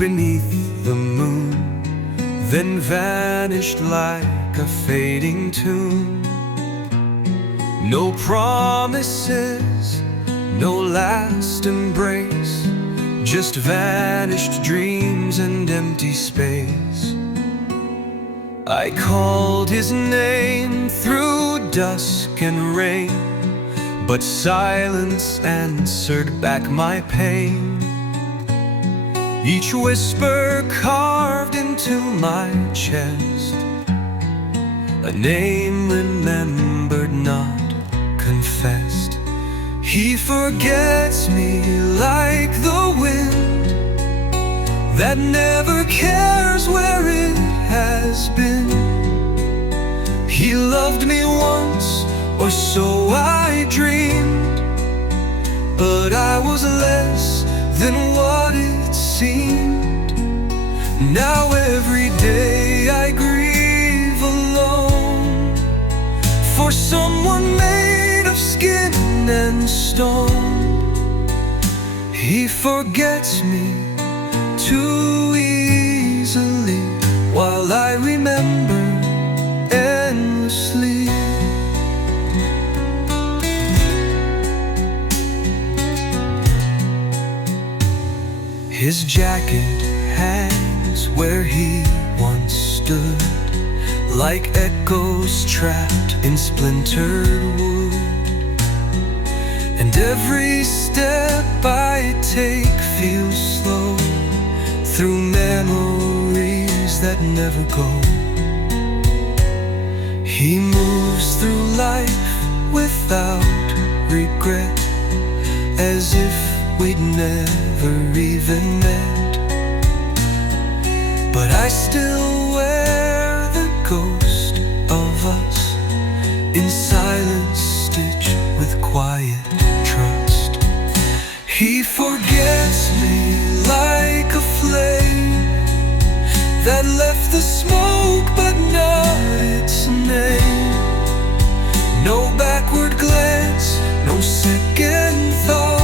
beneath the moon, then vanished like a fading tune. No promises, no last embrace, just vanished dreams and empty space. I called his name through dusk and rain, but silence answered back my pain. Each whisper carved into my chest, a name remembered, not confessed. He forgets me like the wind that never cares where it has been. He loved me once, or so I dreamed, but I was less than what it seemed. Now every day I grieve alone for someone made of skin and stone. He forgets me too easily, while I remember endlessly. His jacket hangs where he once stood, like echoes trapped in splintered wood. And every step I take feels slow through memories that never go. He moves through life without regret, as if we'd never even met. But I still wear the ghost of us in silence, stitched with quiet trust. He forgets me like a flame that left the smoke but not its name. No backward glance, no second thought,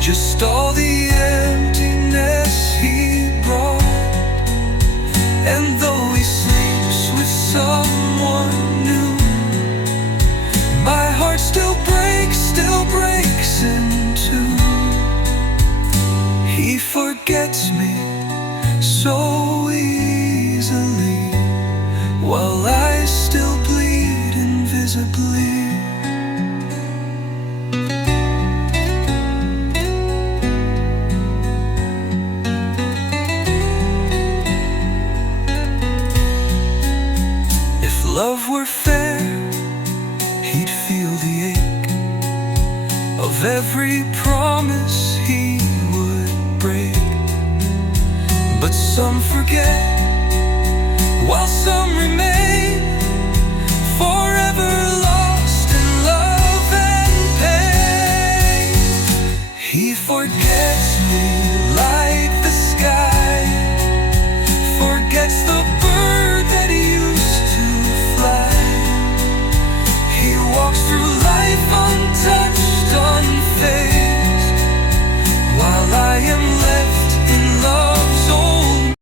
just all the emptiness he brought. And though he sleeps with someone new, my heart still breaks in two. He forgets me so easily, while I still bleed invisibly. If love were fair, he'd feel the ache of every promise he would break. But some forget, while some remain forever lost in love and pain. He forgets me like the sky forgets the bird that he used to fly. He walks through life untouched, unfazed, while I am left in love's old.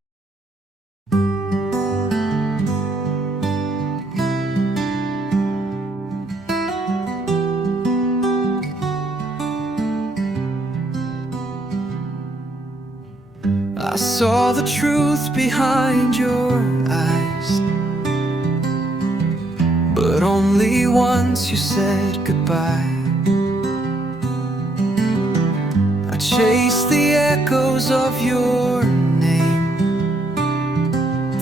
I saw the truth behind your eyes, but only once you said goodbye. I chased the echoes of your name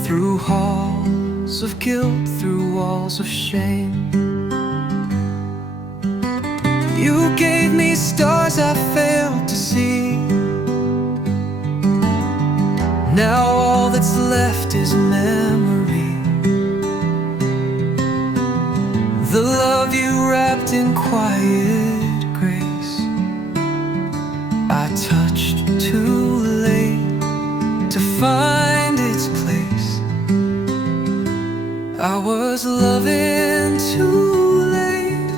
through halls of guilt, through walls of shame. You gave me stars I failed to see. Now all that's left is memory. The love you wrapped in quiet grace, I touched too late to find its place. I was loving too late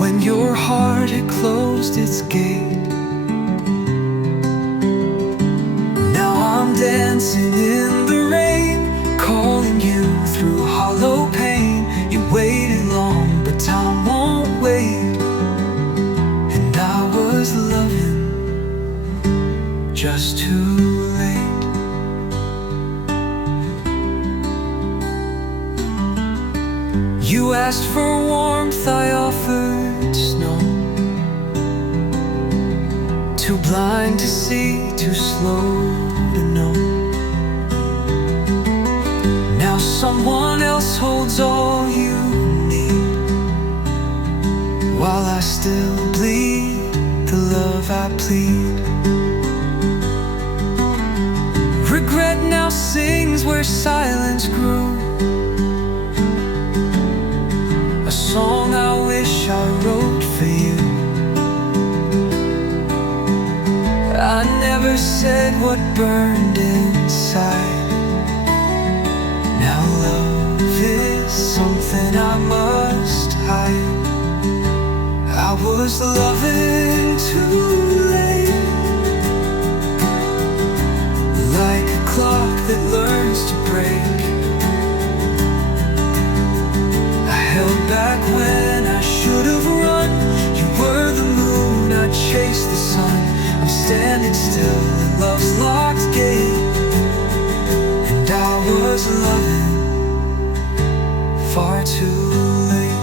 when your heart had closed its gate. dancing in the rain, calling you through hollow pain. You waited long, but time won't wait. And I was loving just too late. You asked for warmth, I offered snow. Too blind to see, too slow to know. Now someone else holds all you need, while I still bleed the love I plead. Regret now sings where silence grew, a song I wish I wrote for you. I never said what burned inside. Now love is something I must hide. I was loving too late, like a clock that learns to break. I held back when I should have run. You were the moon, I chased the sun. I'm standing still at love's locked gate, and I was loving far too late.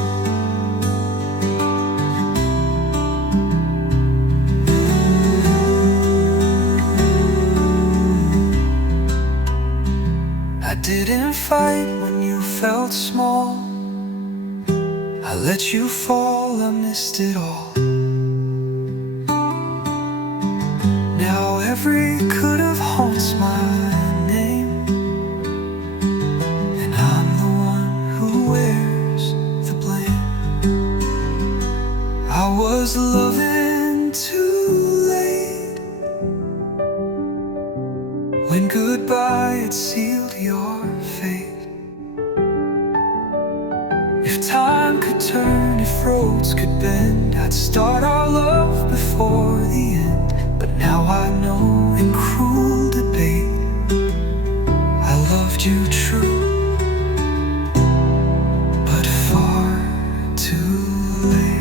I didn't fight when you felt small. I let you fall, I missed it all. Now every could've haunts my name, and I'm the one who wears the blame. I was loving too late, when goodbye had sealed your fate. If time could turn, if roads could bend, I'd start our love before the end. But now I know in cruel debate I loved you true, but far too late.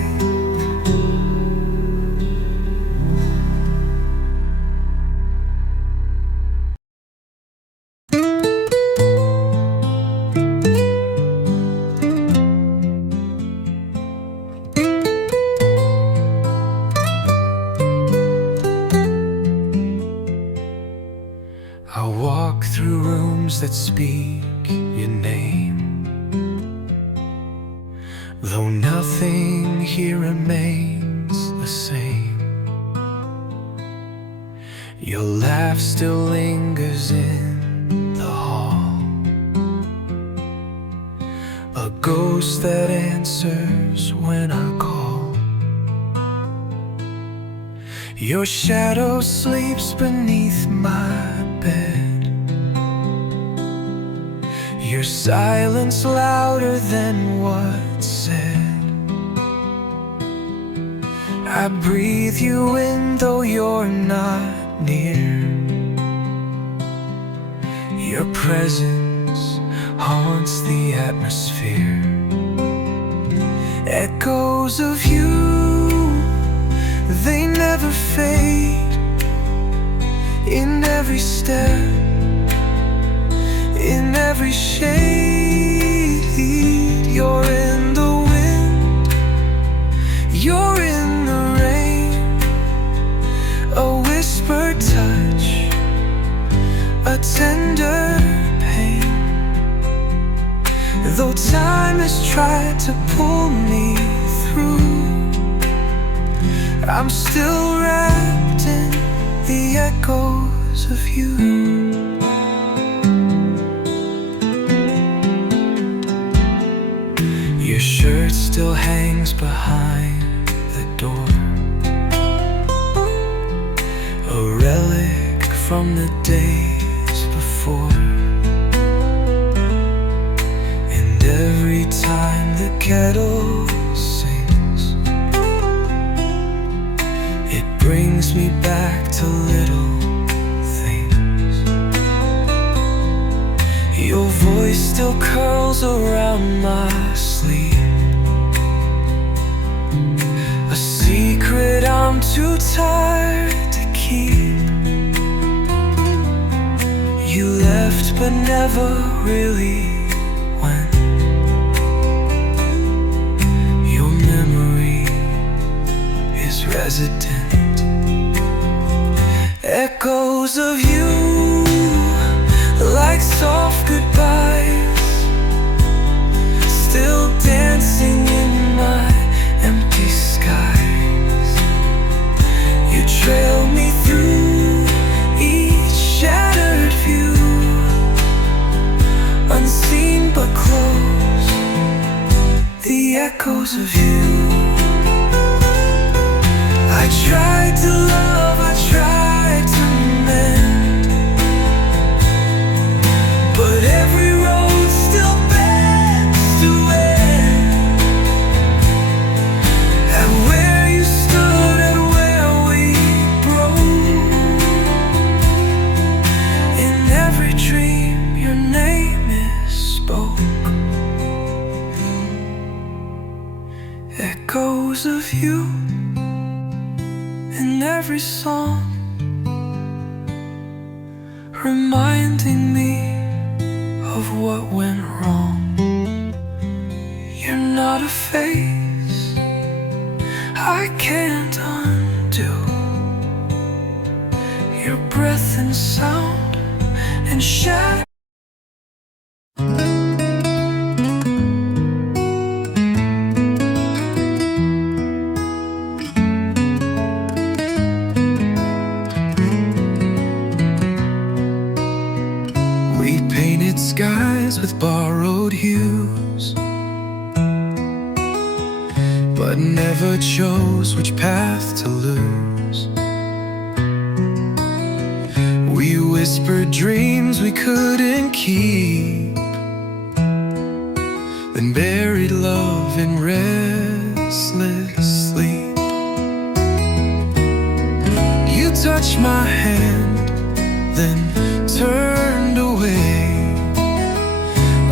I walk through rooms that speak your name, though nothing here remains the same. Your laugh still lingers in the hall, a ghost that answers when I call. Your shadow sleeps beneath my bed, your silence louder than what's said. I breathe you in though you're not near. Your presence haunts the atmosphere. Echoes of you, they never fade. In every step, in every shade, you're in the wind, you're in the rain. A whispered touch, a tender pain. Though time has tried to pull me through, I'm still wrapped in the echoes of you. Your shirt still hangs behind the door, a relic from the days before. And every time the kettle sings, it brings me back to little things. still curls around my sleeve, a secret I'm too tired to keep. You left but never really went. Your memory is resident. Echoes of you, like soft goodbyes, still dancing in my empty skies. You trail me through each shattered view, unseen but close, the echoes of you. I tried to love, I tried to mend, but every road still bends to end. And where you stood and where we broke, in every dream your name is spoke. Echoes of you in every song, reminding me of what went wrong. You're not a face I can't undo. Your breath and sound and shadow. We painted skies with borrowed hues, but never chose which path to lose. We whispered dreams we couldn't keep, then buried love in restless sleep. You touched my hand, then turned away,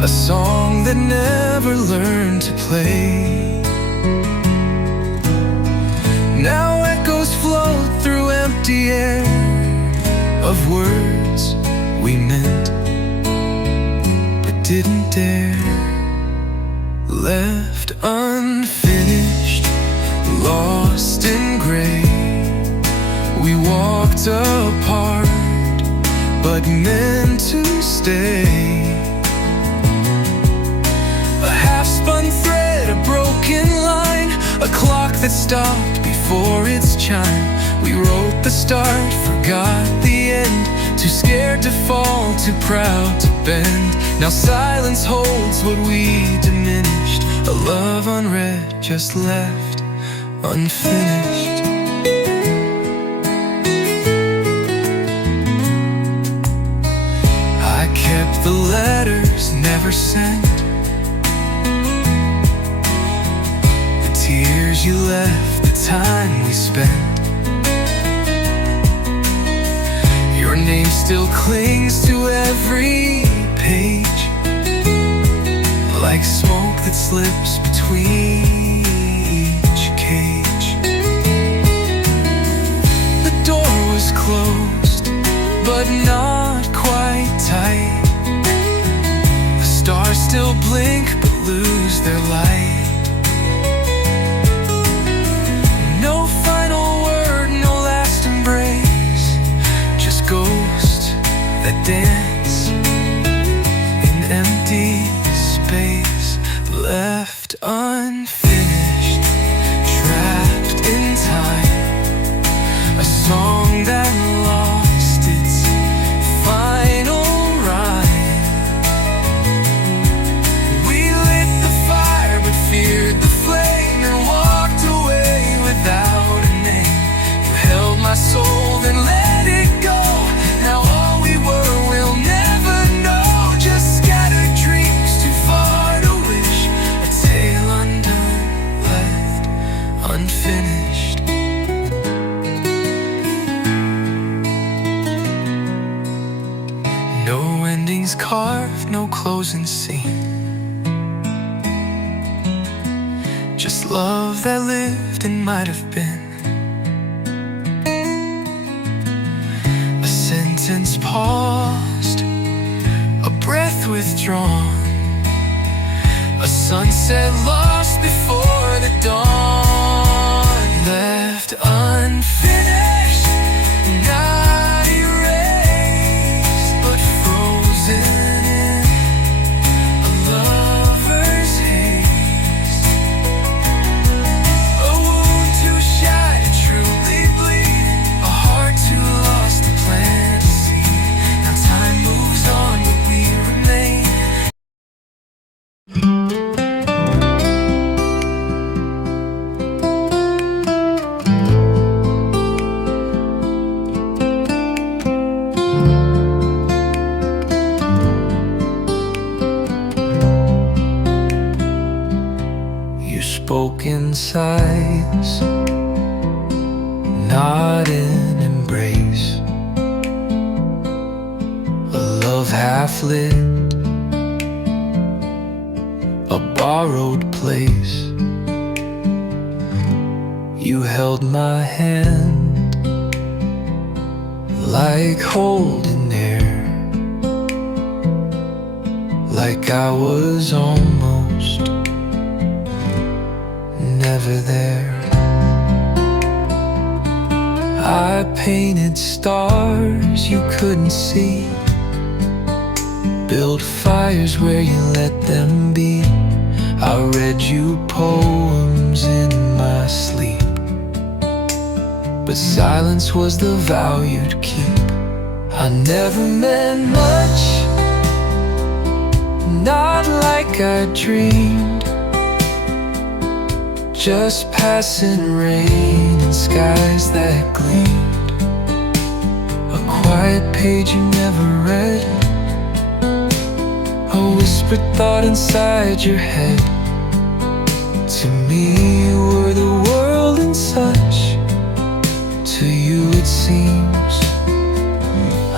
a song that never learned to play. Now echoes float through empty air of words we meant but didn't dare. Left unfinished, lost in gray, we walked apart but meant to stay. A half-spun thread, a broken line, a clock that stopped before its chime. We wrote the start, forgot the end, too scared to fall, too proud to bend. Now silence holds what we diminished, a love unread, just left unfinished. I kept the letters never sent, the tears you left, the time we spent. Your name still clings to every page, like smoke that slips between each cage. The door was closed, but not quite tight. The stars still blink but lose their light. No final word, no last embrace, just ghosts that dance in empty space. Left unfinished, trapped in time, a song that lost its final rhyme. We lit the fire but feared the flame and walked away without a name. You held my soul then let it go. Now all we were will never carved, no closing scene. Just love that lived and might have been. A sentence paused, a breath withdrawn, a sunset lost before the dawn. Left unfinished, not erased, but frozen in a lover's haze. A wound too shy to truly bleed, a heart too lost to plant a seed. Now time moves on, but we remain. You spoke in sighs, not in embrace. A love half lit, a borrowed place. You held my hand like holding air, like I was almost never there. I painted stars you couldn't see, built fires where you let them be. I read you poems in my sleep, but silence was the vow you'd keep. I never meant much, not like I dreamed. Just passing rain and skies that gleamed. A quiet page you never read, a whispered thought inside your head. To me you were the world and such, to you it seems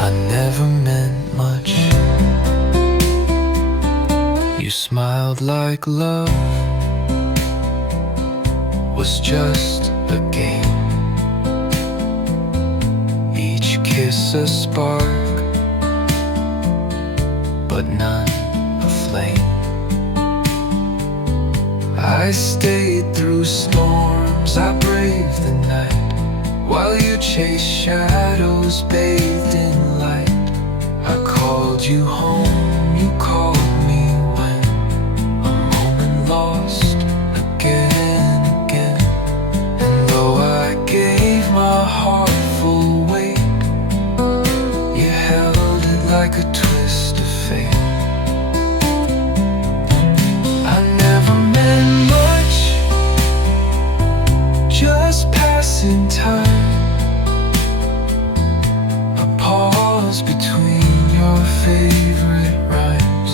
I never meant much. You smiled like love was just a game, each kiss a spark, but none a flame. I stayed through storms, I braved the night, while you chased shadows bathed in light. I called you home, you called me when a moment lost again. I gave my heart full weight, you held it like a twist of fate. I never meant much, just passing time, a pause between your favorite rhymes.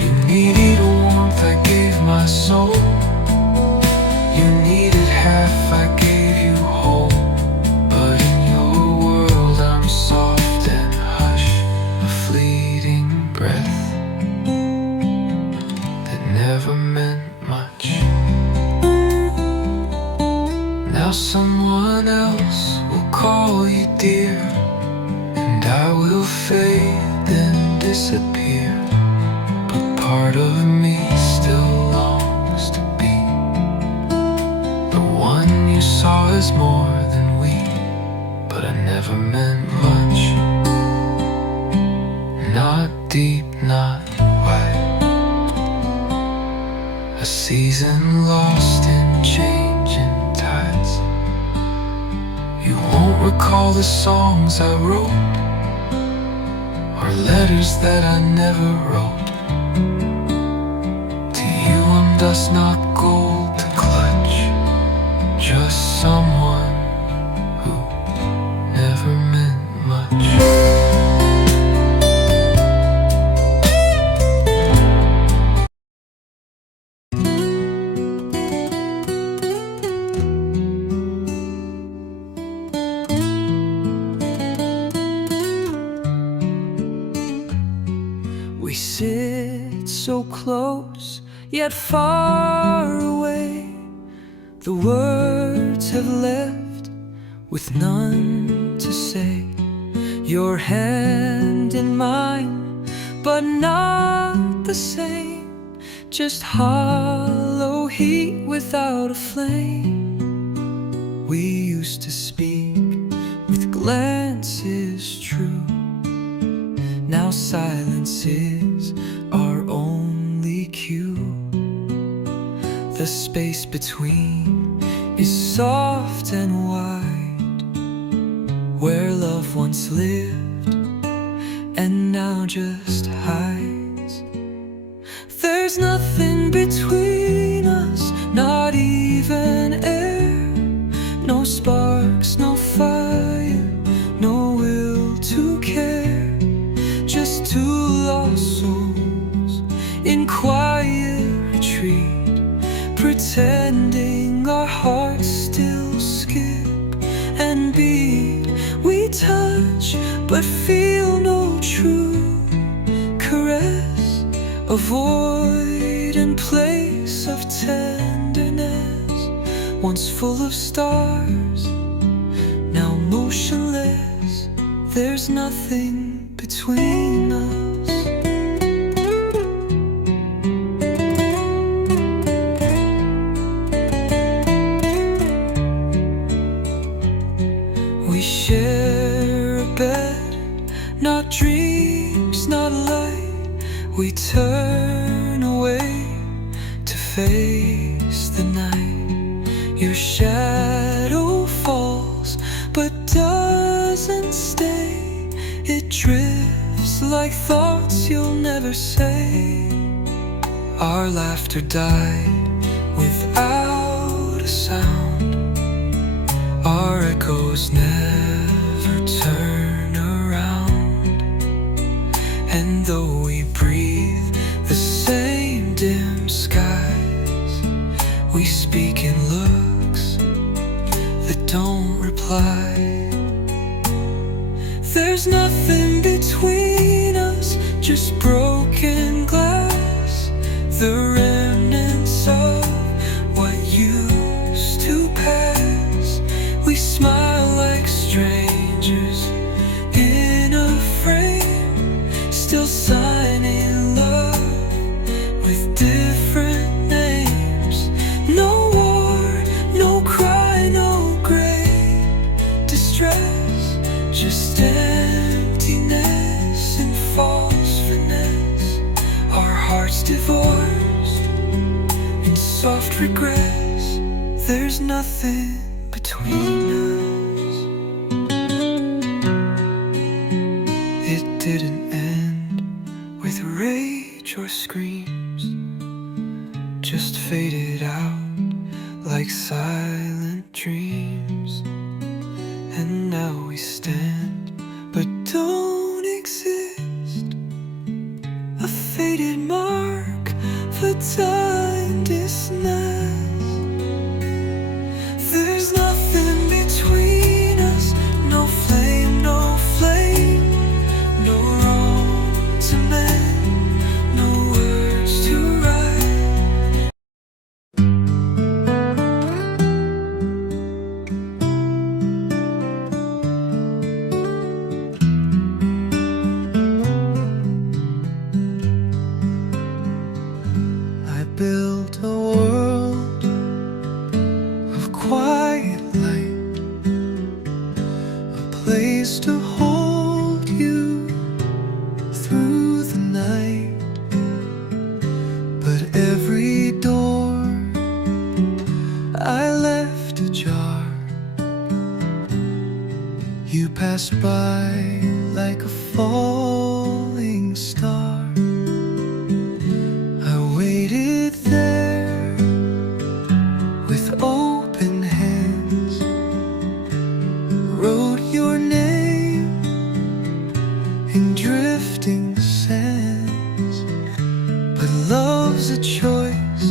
You needed warmth, I gave my soul. You needed half, I gave you whole. But in your world I'm soft and hush, a fleeting breath that never meant much. Now someone else will call you dear, and I will fade and disappear, but part of me still longs to be the one you saw as more than we. But I never meant much, not deep, not wide. A season lost in changing tides. You won't recall the songs I wrote, or letters that I never wrote. To you I'm dust, not gold to clutch, just someone who never meant much. so close, yet far away. The words have left with none to say. Your hand in mine, but not the same. Just hollow heat without a flame. We used to speak with glances true. Now silence is our only cue. The space between is soft and wide, where love once lived and now just hides. There's nothing between us, not even air. No sparks, no fire, no will to care. Just two lost souls in quiet retreat, pretending our hearts still skip and beat. We touch but feel no true caress, a void in place of tenderness. Once full of stars, now motionless. There's nothing between us. We share a bed, not dreams, not light. We turn away to face the night. Your shadow falls but doesn't stay. It drifts like thoughts you'll never say. Our laughter died without a sound. Our echoes never turn around. And though we breathe the same dim skies, we speak in looks that don't reply. There's nothing between us, just broken glass, the remnants of what used to pass. We smile like strangers in a frame, still signing love with different names. No war, no cry, no great distress, just emptiness and false finesse. Our hearts divorced in soft regrets. There's nothing between us. It didn't end with rage or screams, just faded out like silent dreams. And now we stand but don't exist, a faded mark for time dismissed. There's nothing between us, no flame, no flame, no wrong to mend, no words to write. I built a world of quiet light, a place to hold you through the night. But every door I left ajar. You passed by like a falling star. I waited there with open hands, wrote your name in drifting sands. But love's a choice,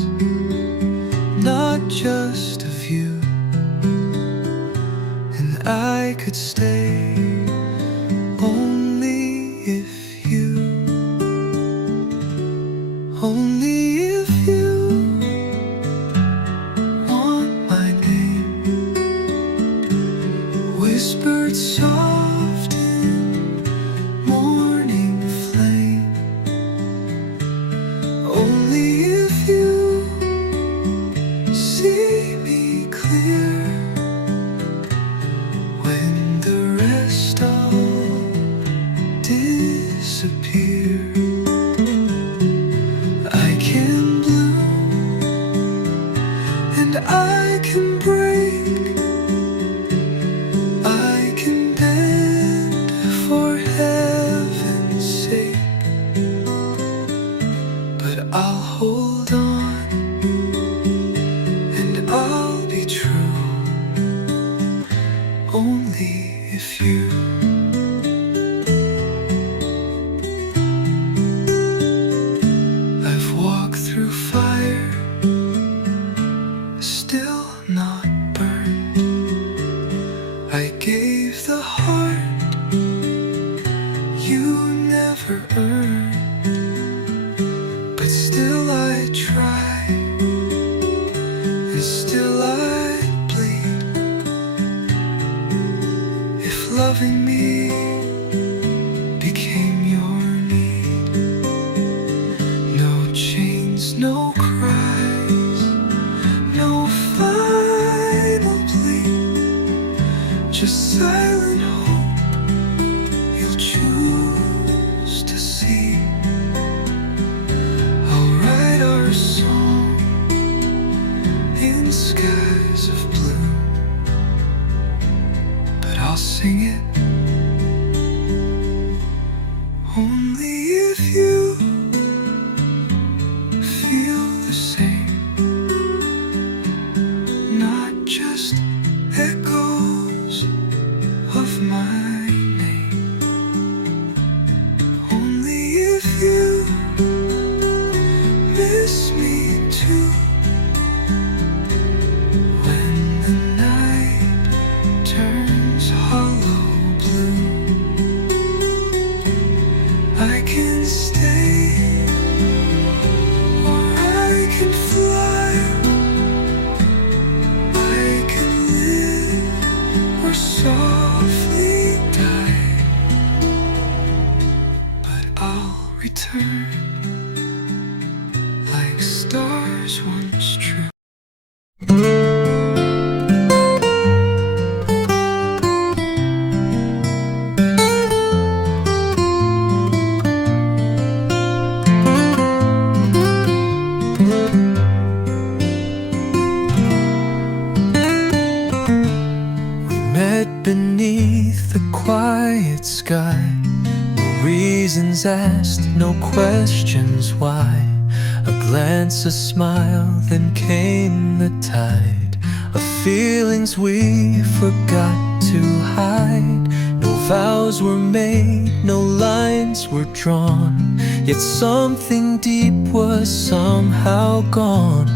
not just a view, and I could stay only if you, return, like stars once true. Beneath the quiet sky, no reasons asked, no questions why. A glance, a smile, then came the tide of feelings we forgot to hide. No vows were made, no lines were drawn, yet something deep was somehow gone.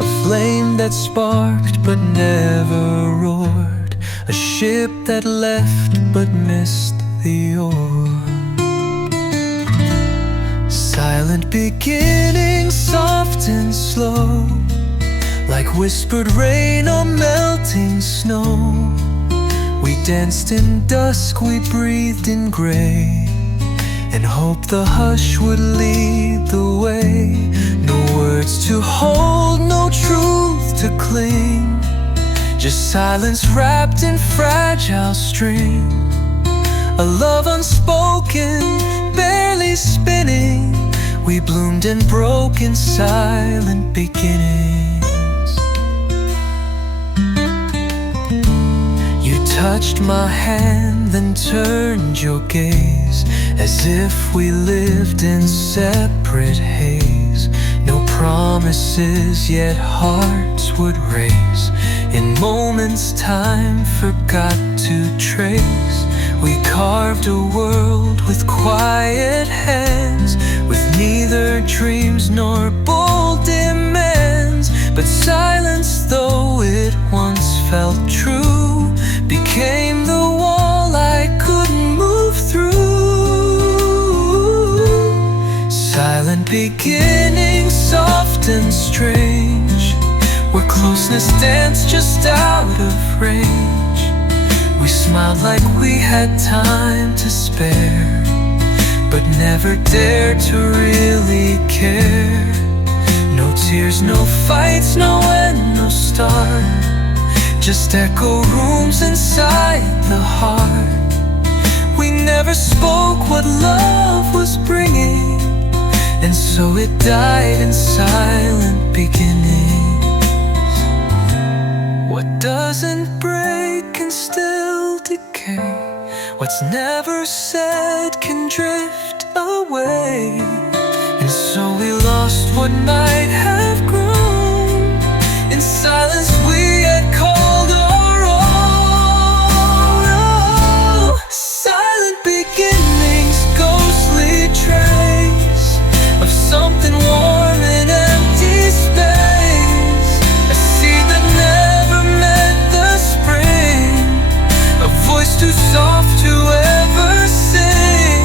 A flame that sparked but never roared, a ship that left but missed the oar. Silent beginnings, soft and slow, like whispered rain or melting snow. We danced in dusk, we breathed in gray, and hoped the hush would lead the way. No words to hold, no truth to cling, just silence wrapped in fragile string. A love unspoken, barely spinning. We bloomed and broke in silent beginnings. You touched my hand, then turned your gaze, as if we lived in separate haze. No promises, yet hearts would race. In moments time forgot to trace. We carved a world with quiet hands, with neither dreams nor bold demands. But silence, though it once felt true, became the wall I couldn't move through. Silent beginnings, soft and strange, where closeness danced just out of range. We smiled like we had time to spare, but never dared to really care. No tears, no fights, no end, no start, just echo rooms inside the heart. We never spoke what love was bringing, and so it died in silent beginnings. What doesn't break can still decay. What's never said can drift away. And so we lost what might have grown. In silence we had called our own. Silent beginnings, ghostly trace of something warm in empty space. A seed that never met the spring, a voice too soft to ever sing.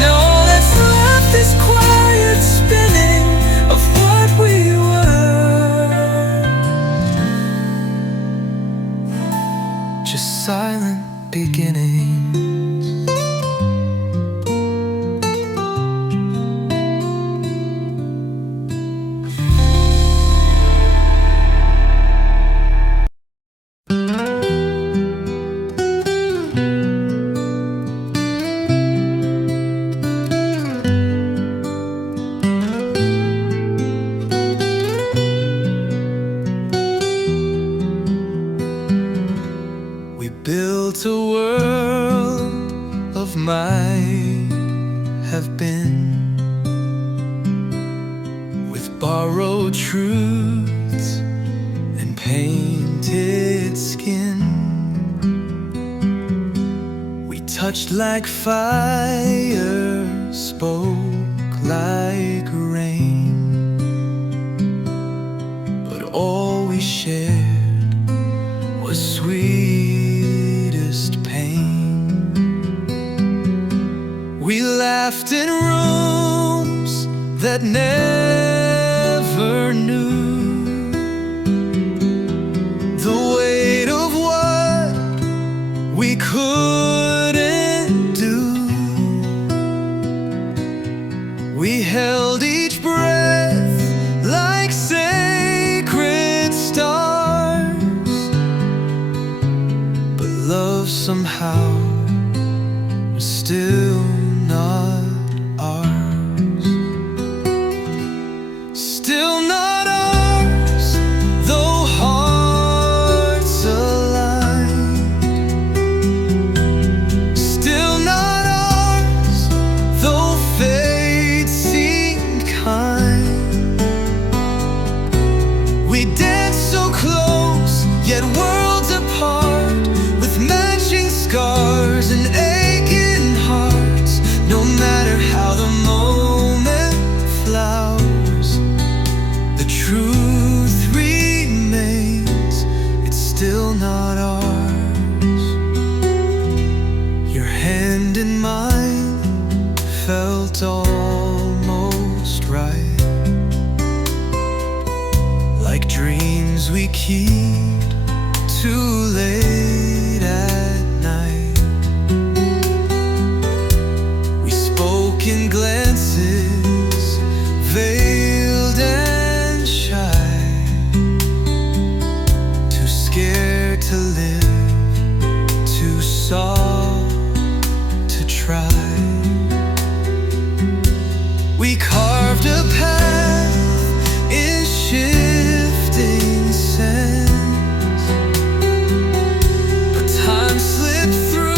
Now all that's left is quiet spinning of what we were. Just silent beginnings. Built a world of might have been, with borrowed truths and painted skin. We touched like fire, spoke like rain, but all we shared was sweetest pain. We laughed in rooms that never knew the weight of what we couldn't do. still not ours. Still not ours, though hearts align. Still not ours, though fate seemed kind. We danced so close, yet worlds apart, with matching scars and aching hearts. No matter how the moment flowers, the truth remains, it's still not ours. Your hand in mine felt almost right, like dreams we keep too late at night. We spoke in glances, veiled and shy, too scared to live, too soft to try. We carved a path in shifting sands, but time slipped through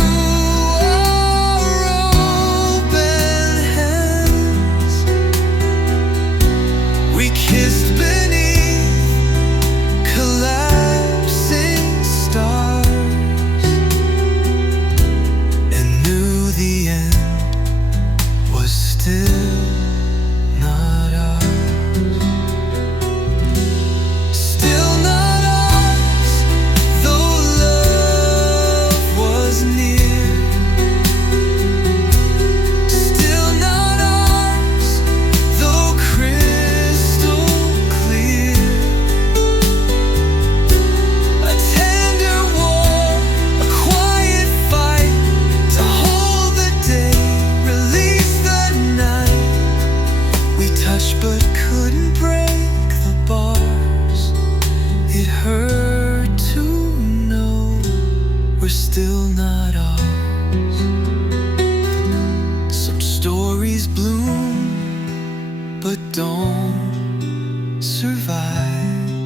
our open hands. We kissed beneath collapsing stars, and knew the end was still not ours. Still not ours, though love was near. Still not ours, though crystal clear. A tender war, a quiet fight, to hold the day, release the night. We touched but couldn't break the bars. It hurt to know we're still not ours. Some stories bloom but don't survive.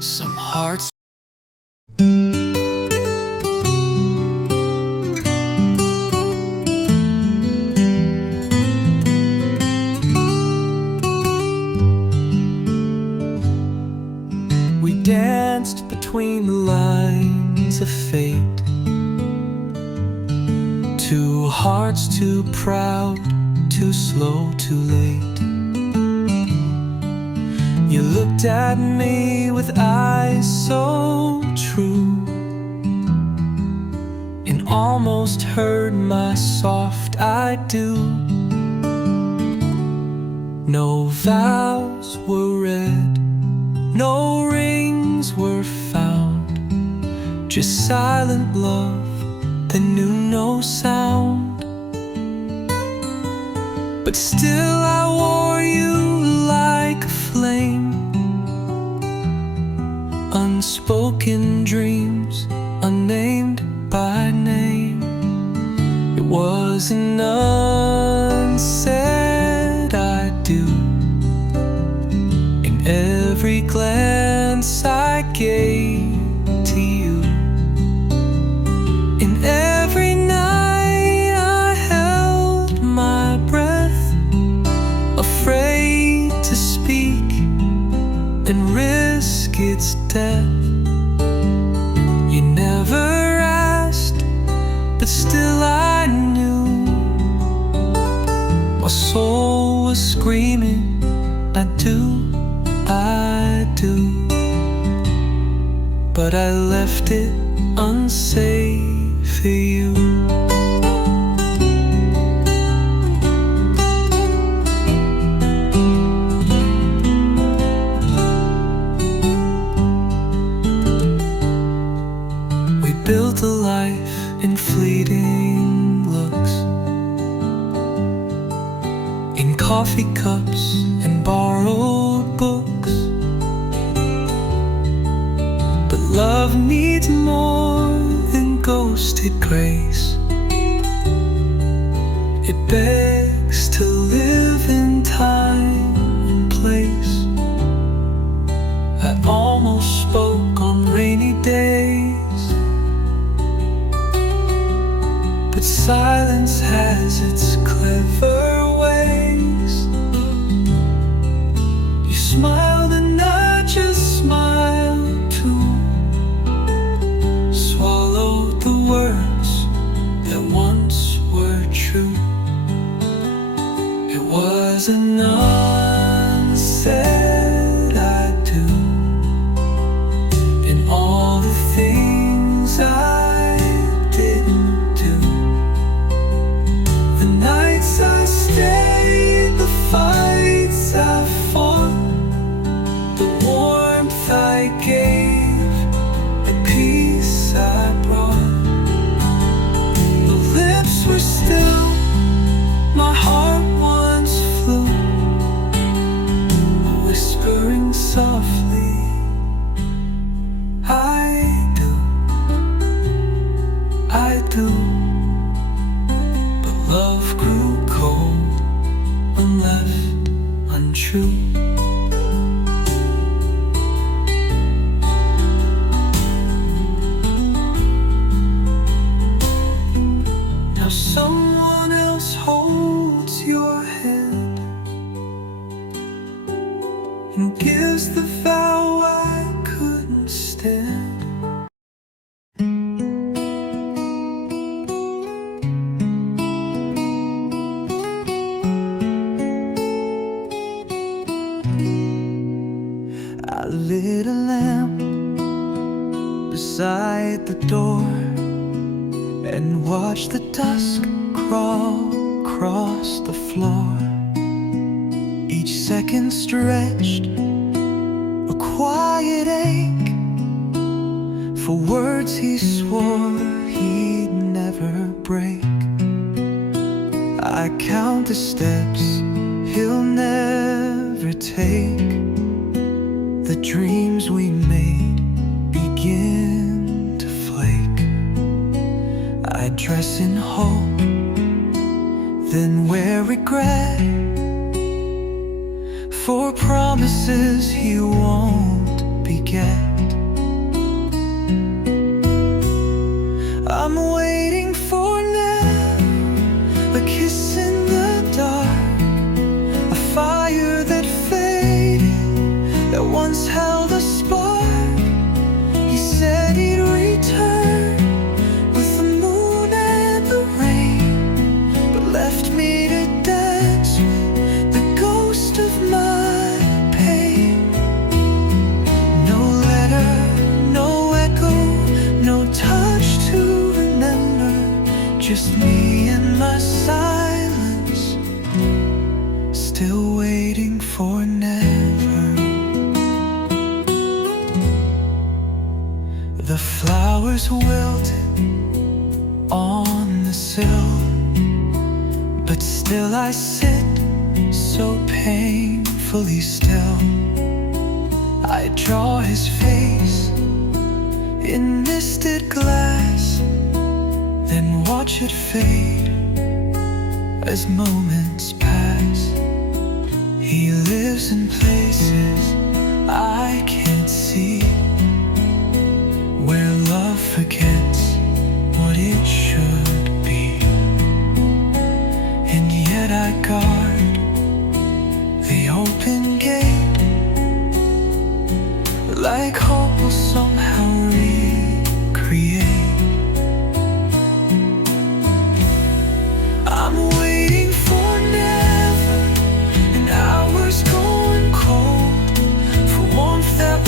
Some hearts we danced between the lines of fate. Two hearts too proud, too slow, too late. You looked at me with eyes so true, and almost heard my soft I do. No vows were read, no rings were found, just silent love that knew no sound. But still I wore you like a flame, unspoken dreams, unnamed by name. It was an unsaid I do in every glance I gave to you. In every night I held my breath, afraid to speak and risk its death. You never asked, but still I knew my soul was screaming, I do, I do. But I left it unsafe for you. We built a life in fleeting looks, in coffee cups and borrowed books. But love needs more than ghosted grace. It begs to live in time and place. I almost spoke on rainy days, but silence has its clever ways. You smiled and I just smiled too. Swallowed the words that once were true. It was an unsaid I do in all the things I didn't do. The nights I stayed, the fights I fought, the warmth I gave, the peace I brought. The lips were still, my heart once flew, whispering softly, I do. But love grew cold and left untrue. Now someone else holds your hand and gives the vow I couldn't stand. I lit a lamp beside the door and watched the dusk crawl across the floor. Each second stretched a quiet ache for words he swore he'd never break. I count the steps he'll never take. The dreams we made begin to flake. I dress in hope, then wear regret for promises he won't beget. I'm waiting for now, a kiss in the dark, a fire that faded, that once held a spark. He said he'd return with the moon and the rain, but left me to dance with the ghost of my pain. No letter, no echo, no touch to remember, just me and my silence, still waiting for never. The flowers wilted on the sill, but still I sit so painfully still. I draw his face in misted glass, then watch it fade as moments pass. He lives in places I can't see, where love forgets what it should be. And yet I guard the open gate, like hope will somehow recreate. I'm waiting for never, and hours going cold, for warmth that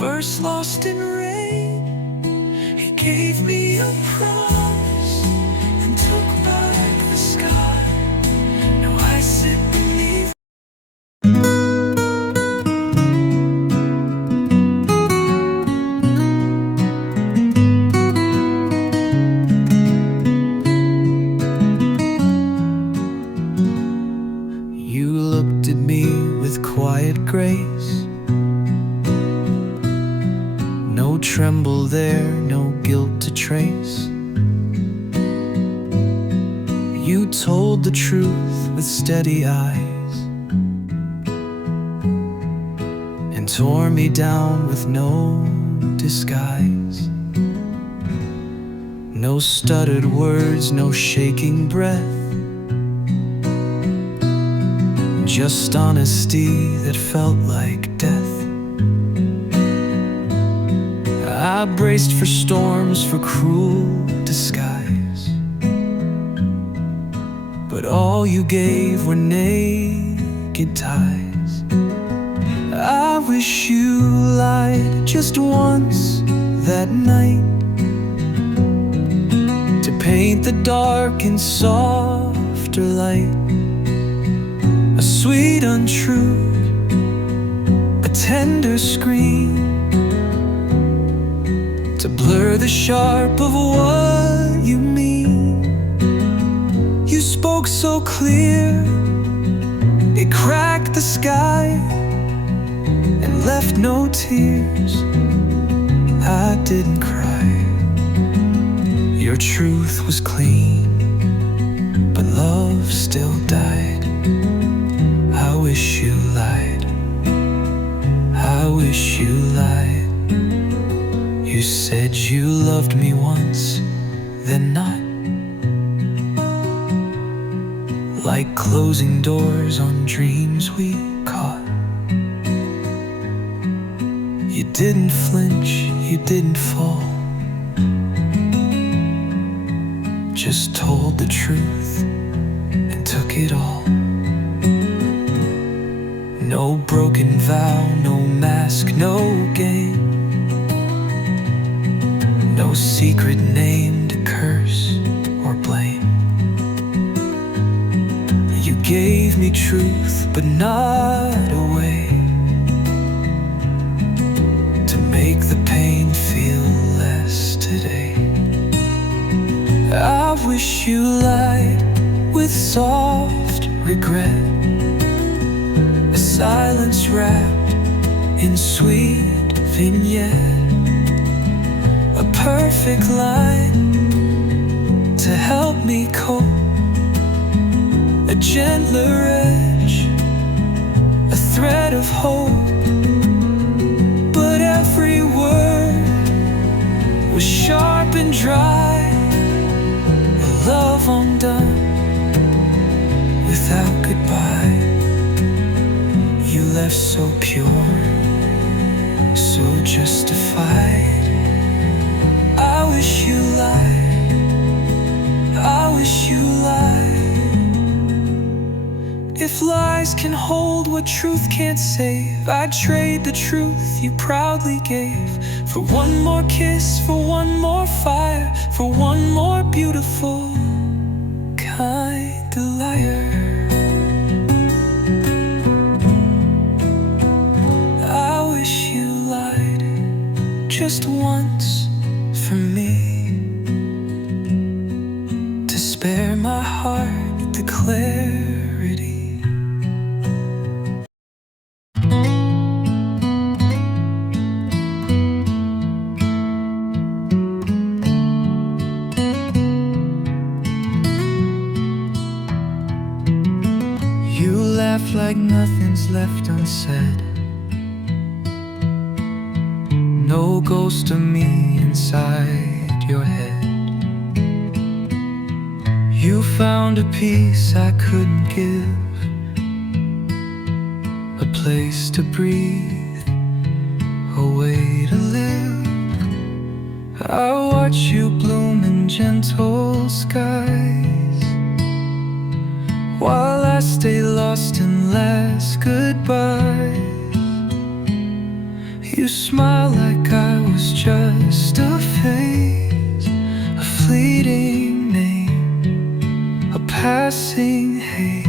first lost in rain. He gave me a promise and took back the sky. Now I sit beneath. You looked at me with quiet grace. No tremble there, no guilt to trace. You told the truth with steady eyes and tore me down with no disguise. No stuttered words, no shaking breath, just honesty that felt like death. I braced for storms, for cruel disguise, but all you gave were naked ties. I wish you lied just once that night, to paint the dark in softer light. A sweet untruth, a tender scream, to blur the sharp of what you mean. You spoke so clear, it cracked the sky and left no tears. I didn't cry. Your truth was clean, but love still died. I wish you lied. I wish you lied. You said you loved me once, then not. Like closing doors on dreams we caught. You didn't flinch, you didn't fall, just told the truth and took it all. No broken vow, no mask, no game, no secret name to curse or blame. You gave me truth, but not a way to make the pain feel less today. I wish you lied with soft regret, a silence wrapped in sweet vignette, a perfect line to help me cope, a gentler edge, a thread of hope. But every word was sharp and dry, a love undone without goodbye. You left so pure, so justified. I wish you lied. I wish you lied. If lies can hold what truth can't save, I'd trade the truth you proudly gave for one more kiss, for one more fire, for one more beautiful kind of liar. I wish you lied just once for me, to spare my heart the clarity. You laugh like nothing's left unsaid, no ghost of me inside your head. You found a peace I couldn't give, a place to breathe, a way to live. I watch you bloom in gentle skies, while I stay lost in last goodbyes. You smile like I was just a phase, a fleeting name, a passing haze.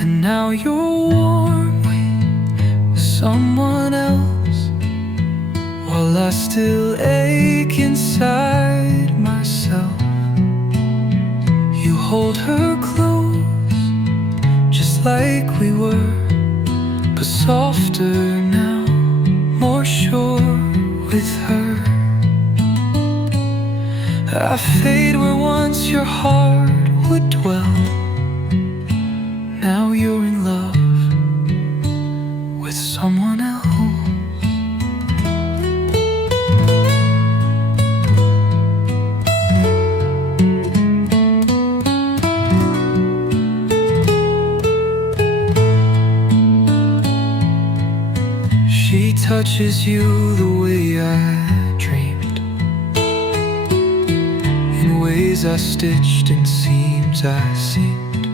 And now you're warm with someone else, while I still ache inside myself. You hold her close, just like we were, but softer now, more sure with her. I fade where once your heart would dwell. Now you're in love with someone else. She touches you the way I dreamed, in ways I stitched and seams I seamed.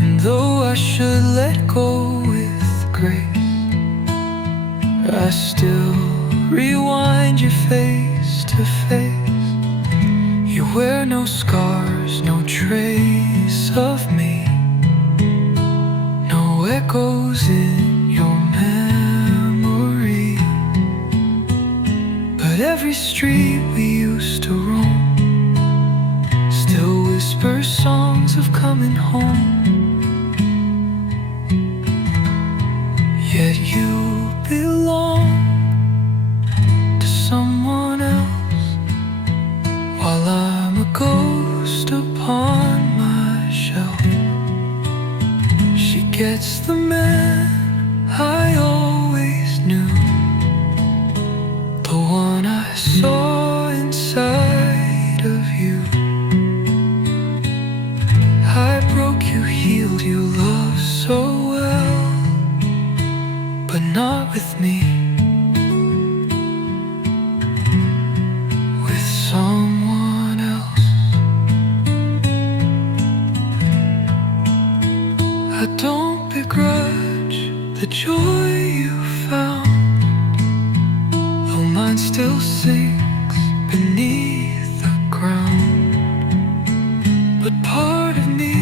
And though I should let go with grace, I still rewind your face to face. You wear no scars, no trace of me, no echoes in your memory. But every street we used to roam still whispers songs of coming home. Yet you belong to someone else, while I'm a ghost upon my shelf. She gets the man I always knew, the one I saw inside of you. I broke you, healed you, loved so well, but not with me, with someone else. I don't begrudge the joy you found, though mine still sinks beneath the ground. But part of me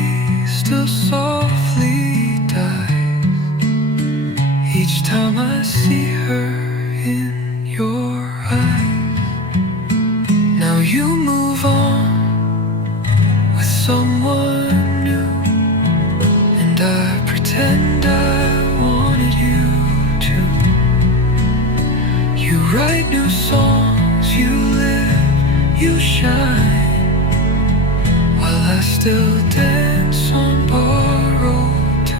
still softly dies each time I see her in your eyes. Now you move on with someone new, and I pretend I wanted you to. You write new songs, you live, you shine, while I still dance on borrowed time.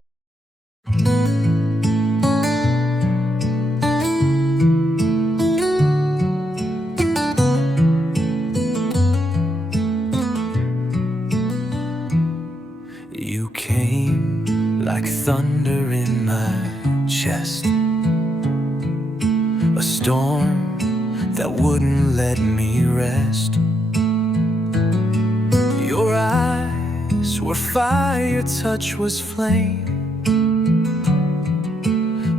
You came like thunder in my chest, a storm that wouldn't let me rest. Your eyes were fire, your touch was flame,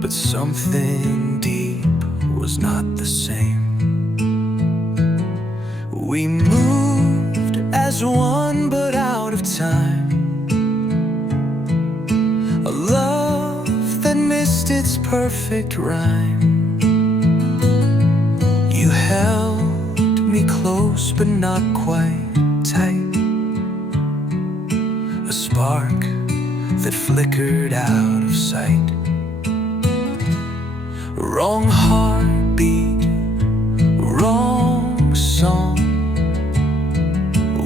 but something deep was not the same. We moved as one but out of time, a love that missed its perfect rhyme. You held me close but not quite tight, a spark that flickered out of sight. Wrong heartbeat, wrong song.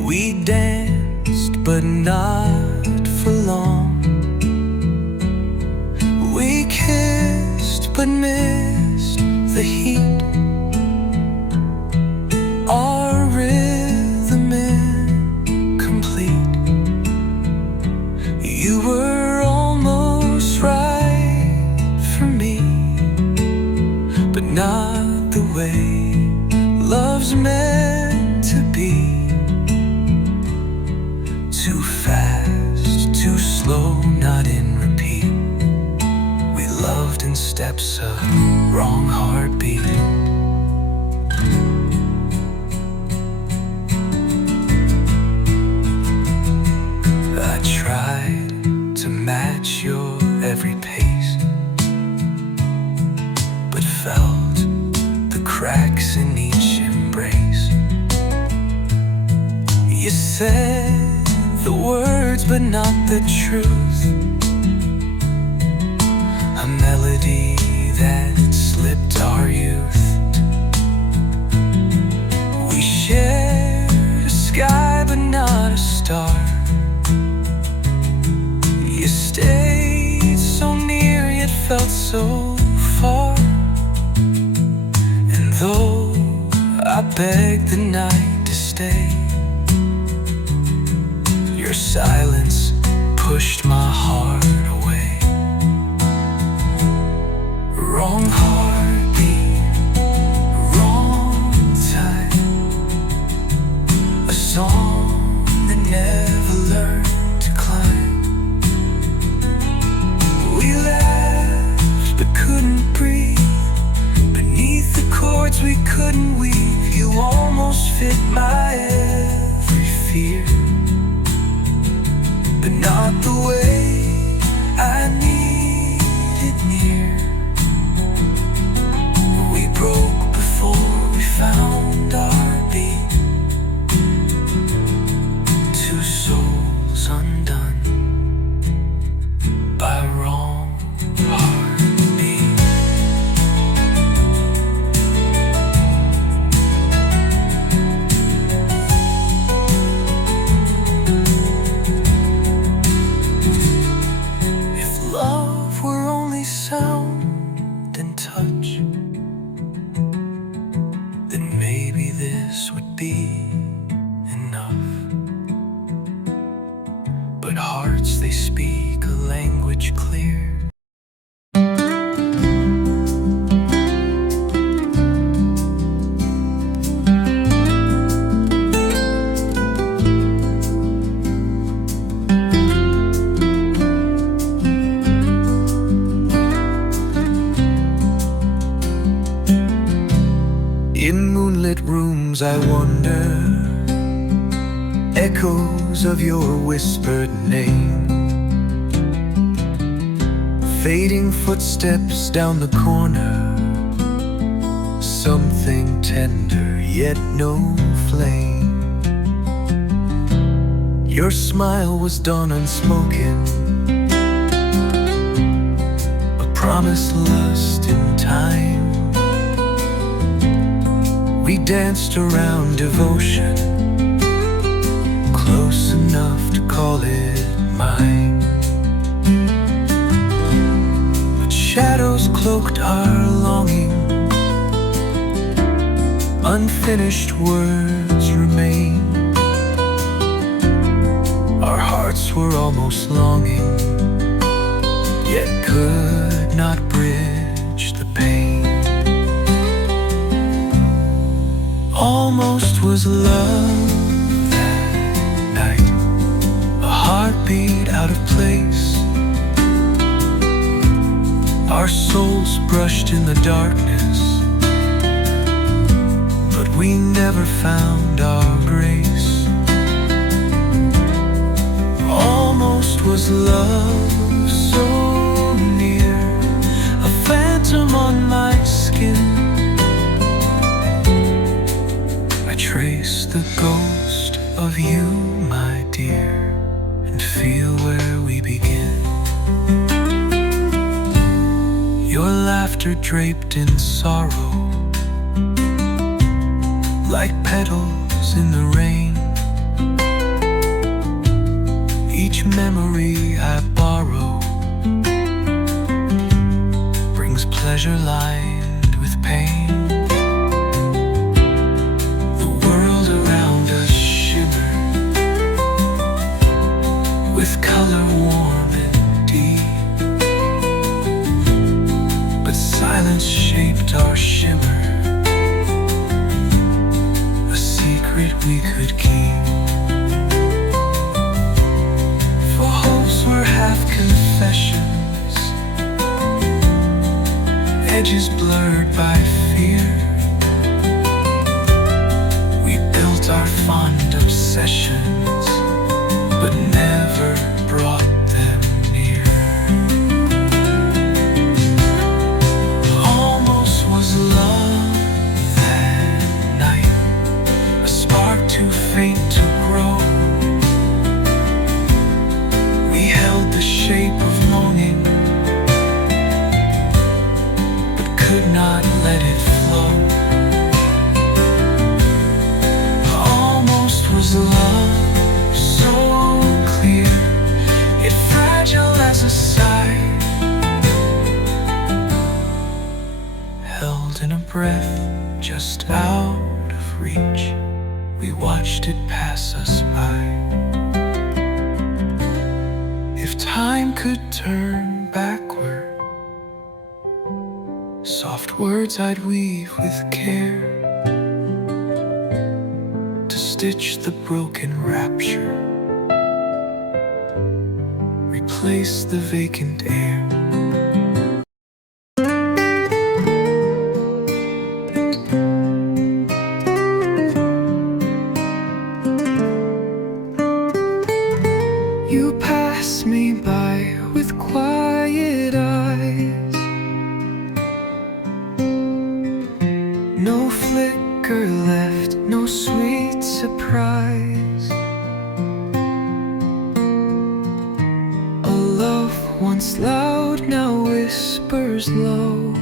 We danced but not for long. We kissed but missed the heat. Our rhythm incomplete. You were almost right for me, but not the way love's meant to be. Too fast, too slow, not in repeat. We loved in steps, a wrong heartbeat. I tried to match your every pace, but felt the cracks in each embrace. You said the words but not the truth, a melody that slipped our youth. We shared a sky but not a star. You stayed so near yet felt so far. And though I begged the night to stay, your silence pushed my heart away. Wrong heartbeat, wrong time, a song that never learned to climb. We laughed but couldn't breathe, beneath the chords we couldn't weave. You almost fit my every fear, but not the way I needed near. We broke before we found our beat, two souls undone by wrong heartbeat. If love were only sound and touch, then maybe this would be enough. But hearts, they speak a language clear. In moonlit rooms I wander, echoes of your whispered name, fading footsteps down the corner, something tender yet no flame. Your smile was dawn unspoken, a promise lost in time. We danced around devotion, close enough to call it mine. But shadows cloaked our longing, unfinished words remain. Our hearts were almost longing, yet could not bridge the pain. Almost was love that night, a heartbeat out of place. Our souls brushed in the darkness, but we never found our grace. Almost was love so near, a phantom on my skin. Trace the ghost of you, my dear, and feel where we begin. Your laughter draped in sorrow, like petals in the rain. Each memory I borrow brings pleasure lined with pain. With color warm and deep, but silence shaped our shimmer, a secret we could keep. For hopes were half confessions, edges blurred by fear. We built our fond obsessions, but never brought them near. Almost was love that night, a spark too faint to grow. We held the shape of longing, but could not let it flow. Almost was love so clear, yet fragile as a sigh, held in a breath just out of reach. We watched it pass us by. If time could turn backward, soft words I'd weave with care to stitch the broken rapture, replace the vacant air. You pass me by with quiet eyes, no flicker left, no sweet surprise. A love once loud now whispers low,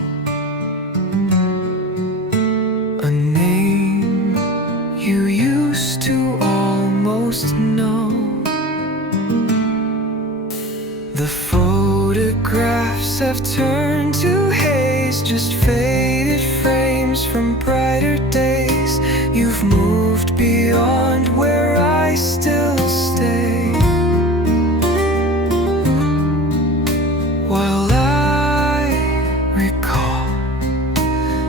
a name you used to almost know. The photographs have turned to haze, just faded frames from brighter days. You've moved beyond where I still stay, while I recall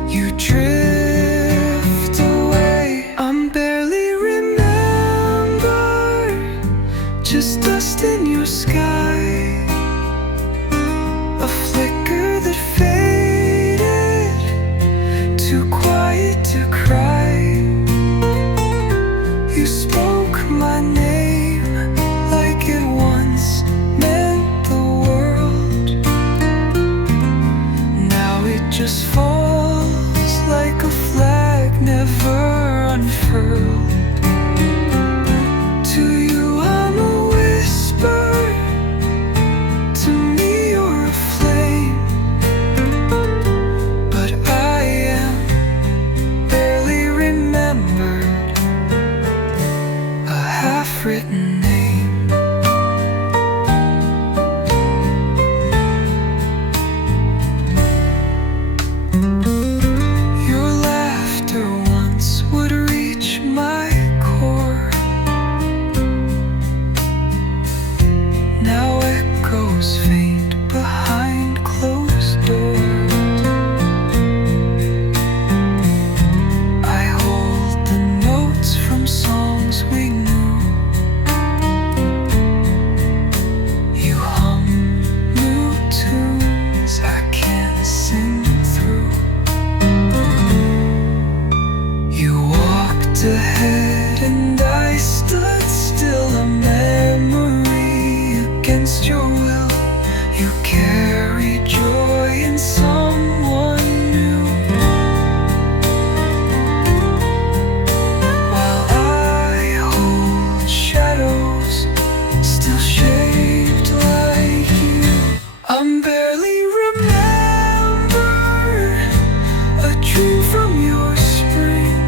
you drift away. I'm barely remember, just dust in your sky, a flicker that faded, too quiet to cry. You spoke my name like it once meant the world. Now it just falls like a flag never unfurled. To you I'm a whisper, to me you're a flame, but I am barely remembered, a half-written name. Your laughter once would reach my core, now echoes faint behind closed doors. I hold the notes from songs we knew. You hum new tunes I can't sing through. You walked ahead and I stood still, a memory against your will. You carry joy in someone new, while I hold shadows still shaped like you. I'm barely remember, a dream from your spring,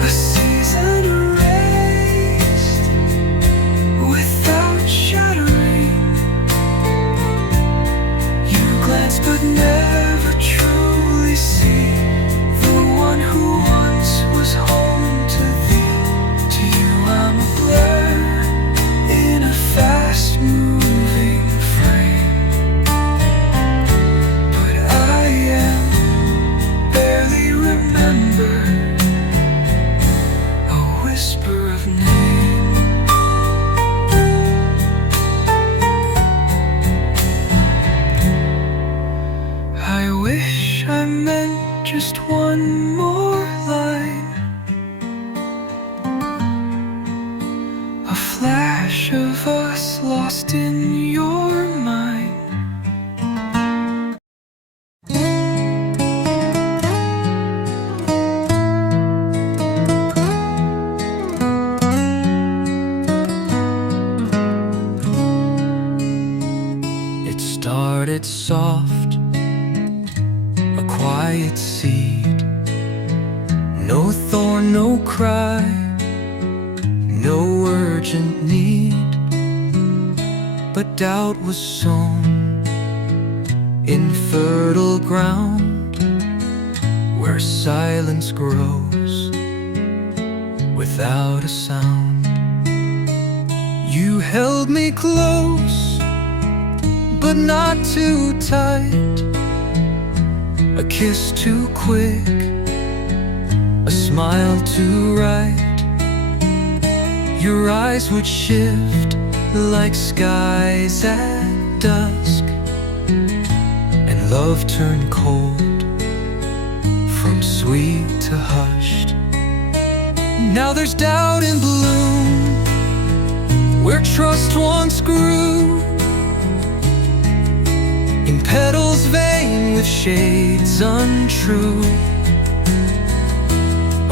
a season erased without shattering. You glance but never truly see the one who once was home to thee. To you I'm a blur in a fast-moving frame, but I am barely remembered, a whisper of name. just one more line, a flash of us lost in your mind. It started soft, a quiet seed, no thorn, no cry, no urgent need. But doubt was sown in fertile ground, where silence grows without a sound. You held me close, but not too tight, a kiss too quick, a smile too right. Your eyes would shift like skies at dusk, and love turned cold from sweet to hushed. Now there's doubt in bloom where trust once grew, in petals vain with shades untrue.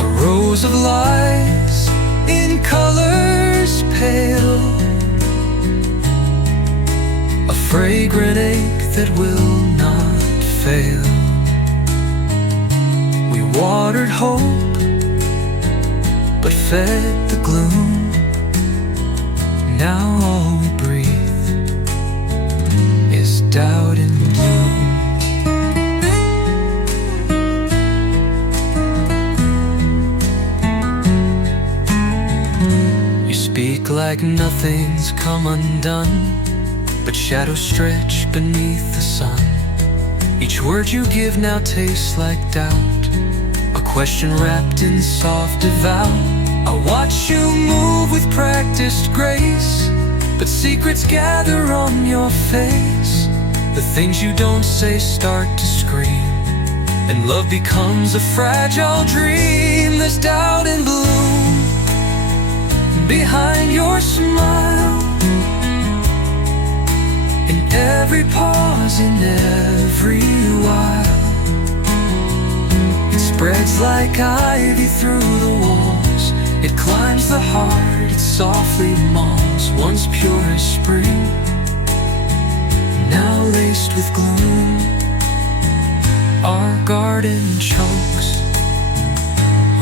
A rose of lies in colors pale, a fragrant ache that will not fail. We watered hope, but fed the gloom. Now all we breathe is doubt and gloom. You speak like nothing's come undone, but shadows stretch beneath the sun. Each word you give now tastes like doubt, a question wrapped in soft avowal. I watch you move with practiced grace, but secrets gather on your face. The things you don't say start to scream, and love becomes a fragile dream. There's doubt and bloom behind your smile, in every pause, in every while. It spreads like ivy through the walls, it climbs the heart, it softly mauls. Once pure as spring, now laced with gloom. Our garden chokes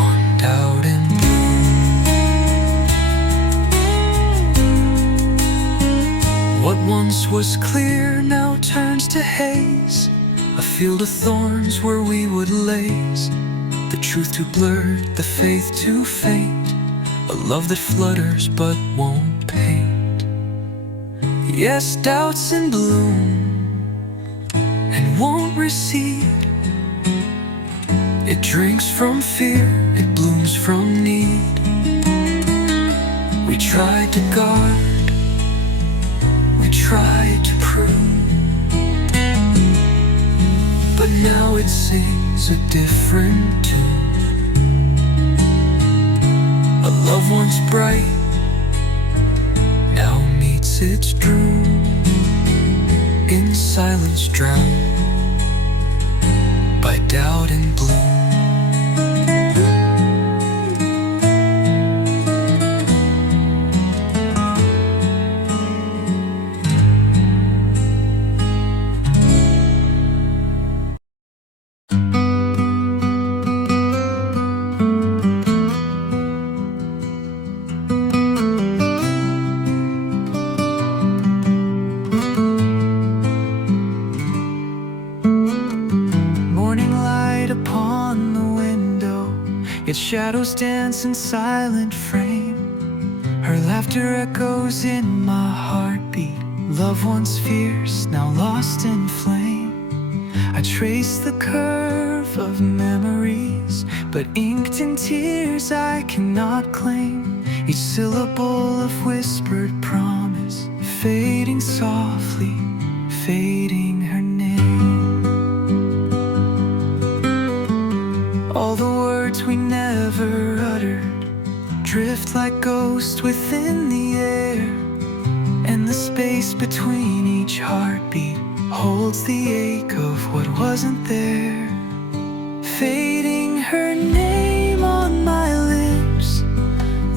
on doubt and bloom. What once was clear now turns to haze, a field of thorns where we would laze. The truth too blurred, the faith too faint, a love that flutters but won't paint. Yes, doubt's in bloom and won't recede. It drinks from fear, it blooms from need. We tried to guard, we tried to prune, but now it sings a different tune. A love once bright now meets its doom, in silence drowned by doubt and bloom. Its shadows dance in silent frame. Her laughter echoes in my heartbeat. Love once fierce, now lost in flame. I trace the curve of memories, but inked in tears I cannot claim. Each syllable of whispered promise, fading softly, fading her name. moved like ghosts within the air, and the space between each heartbeat holds the ache of what wasn't there. Fading her name on my lips,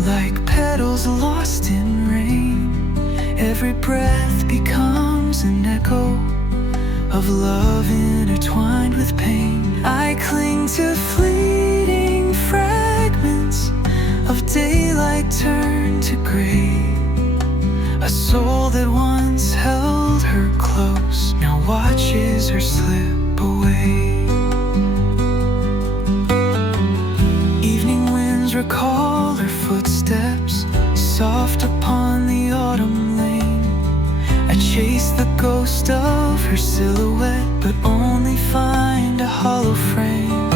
like petals lost in rain. Every breath becomes an echo of love intertwined with pain. I cling to fleeting fragments of daylight turned to gray. A soul that once held her close now watches her slip away. Evening winds recall her footsteps, soft upon the autumn lane. I chase the ghost of her silhouette, but only find a hollow frame.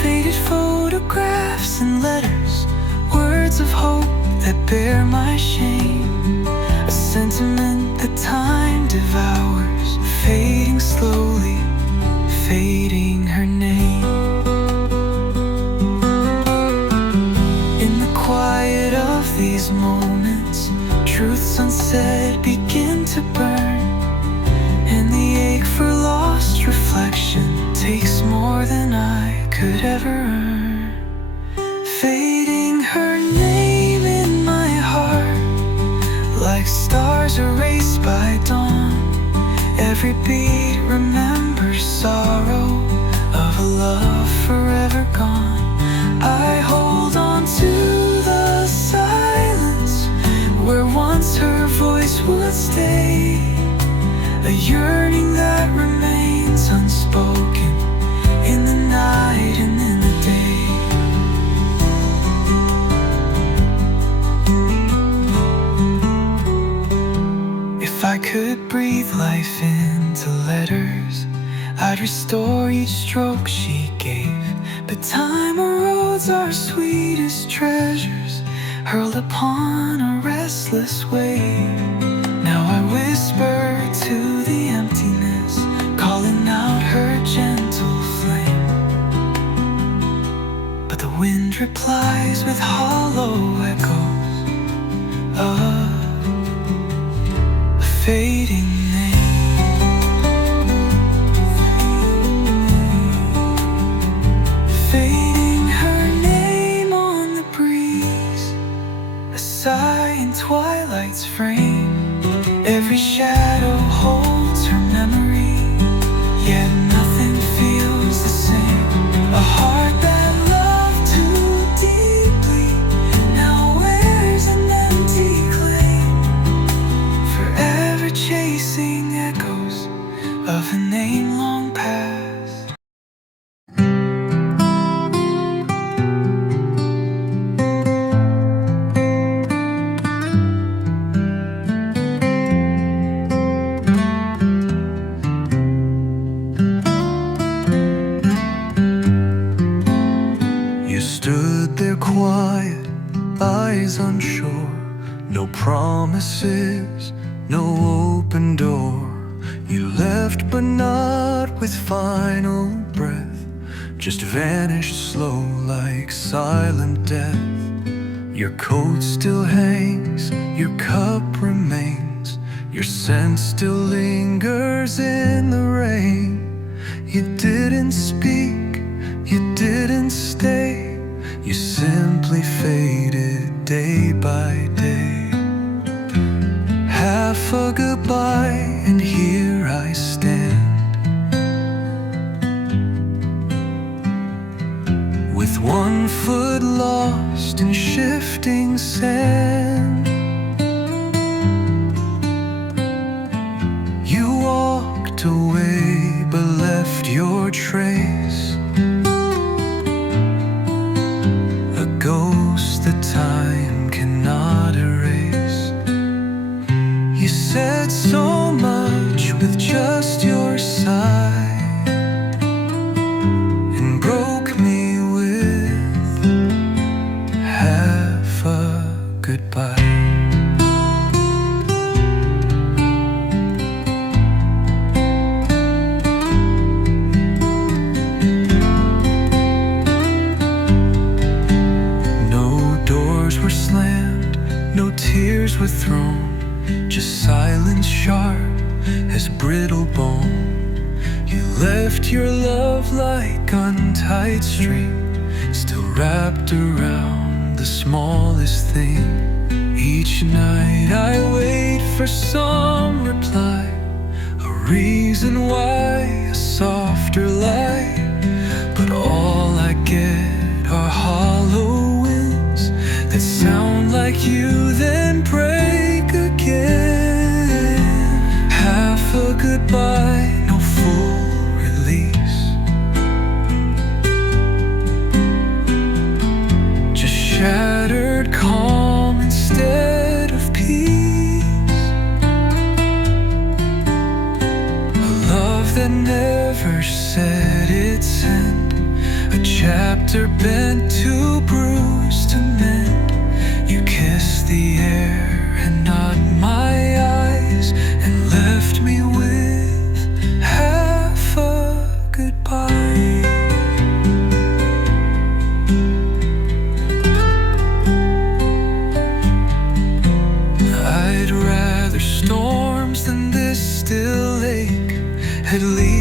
Faded photographs and letters, words of hope that bear my shame. A sentiment that time devours, fading slowly, fading her name. In the quiet of these moments, truths unsaid begin to burn, and the ache for lost reflection takes more than I could ever earn. Fading her name in my heart, like stars erased by dawn. Every beat remembers sorrow of a love forever gone. I hold on to the silence where once her voice would stay, a yearning that remains unspoken in the night and in the day. If I could breathe life into letters, I'd restore each stroke she gave. But time erodes our sweetest treasures, hurled upon a restless wave. Now I whisper to the emptiness, calling out her gentle flame. But the wind replies with hollow echoes of a fading twilight's frame. Every shadow holds her memory, yet nothing feels the same. A heart that loved too deeply now wears an empty claim, forever chasing echoes of a name long past. Quiet, eyes unsure, no promises, no open door. You left but not with final breath, just vanished slow like silent death. Your coat still hangs, your cup remains, your scent still lingers in the rain. You didn't speak, you didn't stay, you simply faded day by day. Half a goodbye and here I stand, with one foot lost in shifting sand. You walked away but left your trace, a ghost that time cannot erase. You said so much with just your sigh, and broke me with half a goodbye. throne, just silence sharp as brittle bone. You left your love like untied string, still wrapped around the smallest thing. Each night I wait for some reply, a reason why, a softer light. But all I get are hollow winds that sound like you, then break again. Half a goodbye, no full release, just shattered calm instead of peace. A love that never said its end, a chapter bent too bruised to mend. You kissed the air and not my eyes, and left me with half a goodbye. I'd rather storms than this still ache. At least